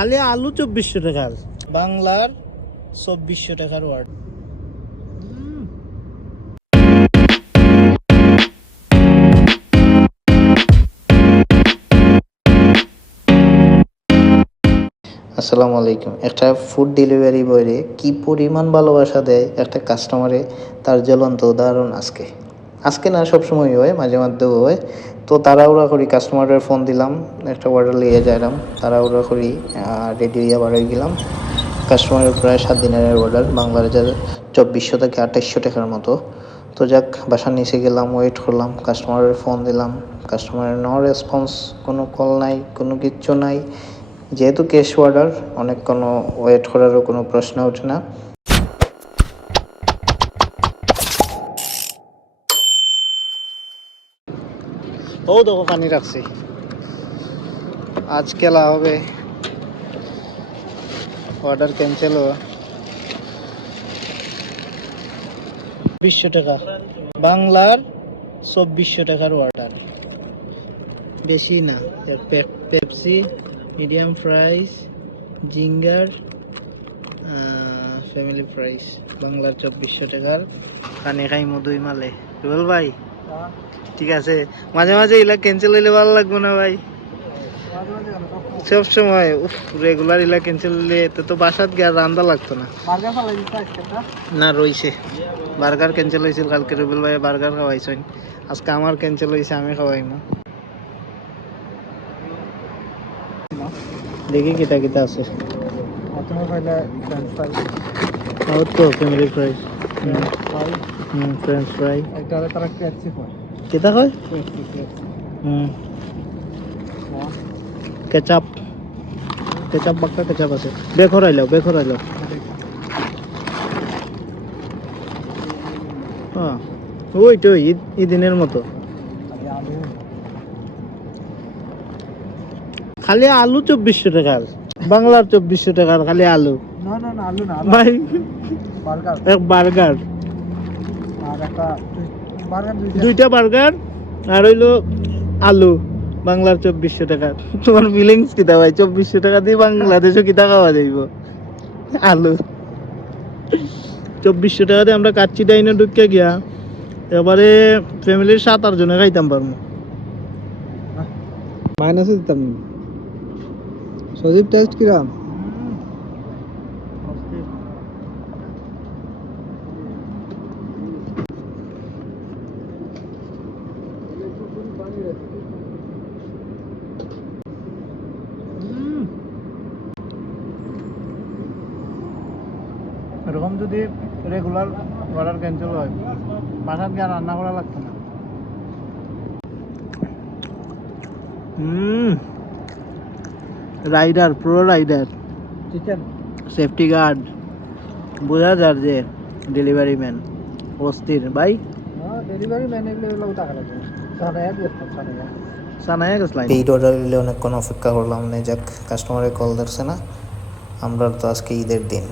খালি আলু 2400 টাকার, বাংলার 2400 টাকার ওয়ার্ড। আসসালামু আলাইকুম। একটা ফুড ডেলিভারি বয়রে কি পরিমাণ ভালোবাসা দেয় একটা কাস্টমারে, তার জ্বলন্ত উদাহরণ আজকে না, সবসময় হয়, মাঝে মধ্যেও হয়। তো তাড়াহুড়া করি কাস্টমারের ফোন দিলাম, একটা অর্ডার লিয়ে যাইলাম, তাড়াহুড়া করি রেডি হইয়া বার হয়ে গেলাম। কাস্টমারের প্রায় 7 দিনের অর্ডার, বাংলার 2400 থেকে 2800 টাকার মতো। তো যাক, বাসার নিচে গেলাম, ওয়েট করলাম, কাস্টমারের ফোন দিলাম, কাস্টমারের নো রেসপন্স, কোনো কল নাই, কোনো কিচ্ছু নাই। যেহেতু ক্যাশ অর্ডার, অনেক কোনো ওয়েট করারও কোনো প্রশ্ন ওঠে না। ও দেখো পানি রাখছি, আজ খেলা হবে, অর্ডার ক্যান্সেল হবে। 2400 টাকা, বাংলার 2400 টাকার অর্ডার, বেশি না। Pepsi, medium fries, Zinger, family fries, বাংলার 2400 টাকার। পানি খাই মধুই মালে রুবেল ভাই। ঠিক আছে, মাঝে মাঝে ইলা ক্যান্সেল হইলে ভালো লাগবে না ভাই? সব সময় রেগুলার ইলা ক্যান্সেল হইলে তো বাসাত গিয়ে রান্দা লাগতো না। না রইছে, বার্গার ক্যান্সেল হয়েছিল কালকে, রুবেল ভাই বার্গার খাওয়াইছেন, আজকে আমার ক্যান্সেল হয়েছে, আমি খাওয়াইমু। দেখি কিতা কিতা আছে। তো ফ্যামিলি ফ্রাইস, ফ্রেঞ্চ ফ্রাই, কিতা কয়? কেচাপ, কেচাপ বাক্কা কেচাপ আছে। বেখর আইলাও, বেখর আইলাও। হ্যাঁ ওই তো দিনের মতো। খালি আলু 2400 টাকার, বাংলার 2400 টাকার খালি আলু। ভাই এক বার্গার, দুইটা বার্গার আর হইলো আলু, বাংলার 2400 টাকা। তোমার ফিলিংস কিতা ভাই? 2400 টাকা দিয়ে বাংলাদেশে কিতা খাওয়া যাইব? আলু 2400 টাকা দিয়ে আমরা কাচ্চি ডাইনে ঢুকে গিয়া এবারে ফ্যামিলির 7-8 জনে খাইতাম পারবো। মাইনাসে দিতাম। সজীব টেস্ট কিরাম? এরকম যদি রেগুলার অর্ডার ক্যান্সেল হয়, বাসার গিয়ে রান্না করা লাগতো না। Rider, pro rider, safety guard, বোঝা যার যে ডেলিভারি ম্যান অস্থির ভাই। ডেলিভারি ম্যান এগুলো টাকা লাগবে, সানায়া গেছলাম। পেইড অর্ডার দিলে অনেকক্ষণ অপেক্ষা করলাম, যাক কাস্টমারে কল ধরছে না। আমরা তো আজকে ঈদের দিন,